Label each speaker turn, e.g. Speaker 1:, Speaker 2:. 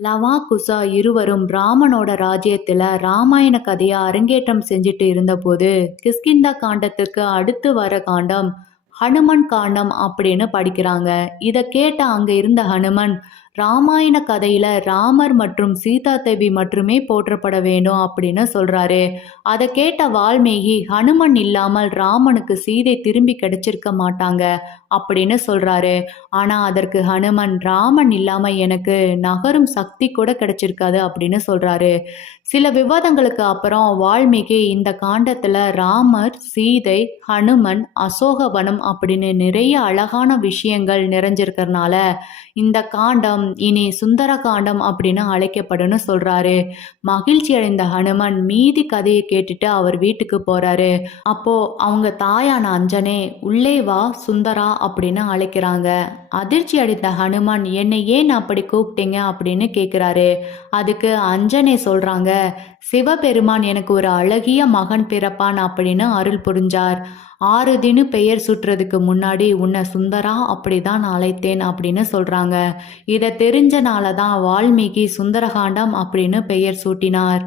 Speaker 1: லவா குசா இருவரும் ராமனோட ராஜ்யத்துல ராமாயண கதையை அரங்கேற்றம் செஞ்சுட்டு இருந்தபோது கிஸ்கிந்தா காண்டத்துக்கு அடுத்து வர காண்டம் ஹனுமன் காண்டம் அப்படின்னு படிக்கிறாங்க. இதை கேட்ட அங்க இருந்த ஹனுமன் ராமாயண கதையில ராமர் மற்றும் சீதா தேவி மட்டுமே போற்றப்பட வேண்டும் அப்படின்னு சொல்றாரு. அதை கேட்ட வால்மீகி ஹனுமன் இல்லாமல் ராமனுக்கு சீதை திரும்பி கிடைச்சிருக்க மாட்டாங்க அப்படின்னு சொல்றாரு. ஆனா அதற்கு ஹனுமன் ராமன் இல்லாம எனக்கு நகரும் சக்தி கூட கிடைச்சிருக்காது அப்படின்னு சொல்றாரு. சில விவாதங்களுக்கு அப்புறம் வால்மீகி இந்த காண்டத்துல ராமர் சீதை ஹனுமன் அசோகவனம் அப்படின்னு நிறைய அழகான விஷயங்கள் நிறைஞ்சிருக்கிறதுனால இந்த காண்டம் இனி சுந்தர காண்டம் அப்படின்னு அழைக்கப்படும்னு சொல்றாரு. மகிழ்ச்சி அடைந்த ஹனுமன் மீதி கதையை கேட்டுட்டு அவர் வீட்டுக்கு போறாரு. அப்போ அவங்க தாயான அஞ்சனே உள்ளே வா சுந்தரா அப்படின்னு அழைக்கிறாங்க. அதிர்ச்சி அடைந்த ஹனுமான் என்னை ஏன் அப்படி கூப்பிட்டீங்க? அப்படின்னு கேட்குறாரு அதுக்கு அஞ்சனே சொல்றாங்க சிவபெருமான் எனக்கு ஒரு அழகிய மகன் பிறப்பான் அப்படின்னு அருள் புரிஞ்சார். ஆறு தினு பெயர் சுற்றுறதுக்கு முன்னாடி உன்னை சுந்தரா அப்படிதான் நான் அழைத்தேன் அப்படின்னு சொல்கிறாங்க இதை தெரிஞ்சனால தான் வால்மீகி சுந்தரகாண்டம் அப்படின்னு பெயர் சூட்டினார்.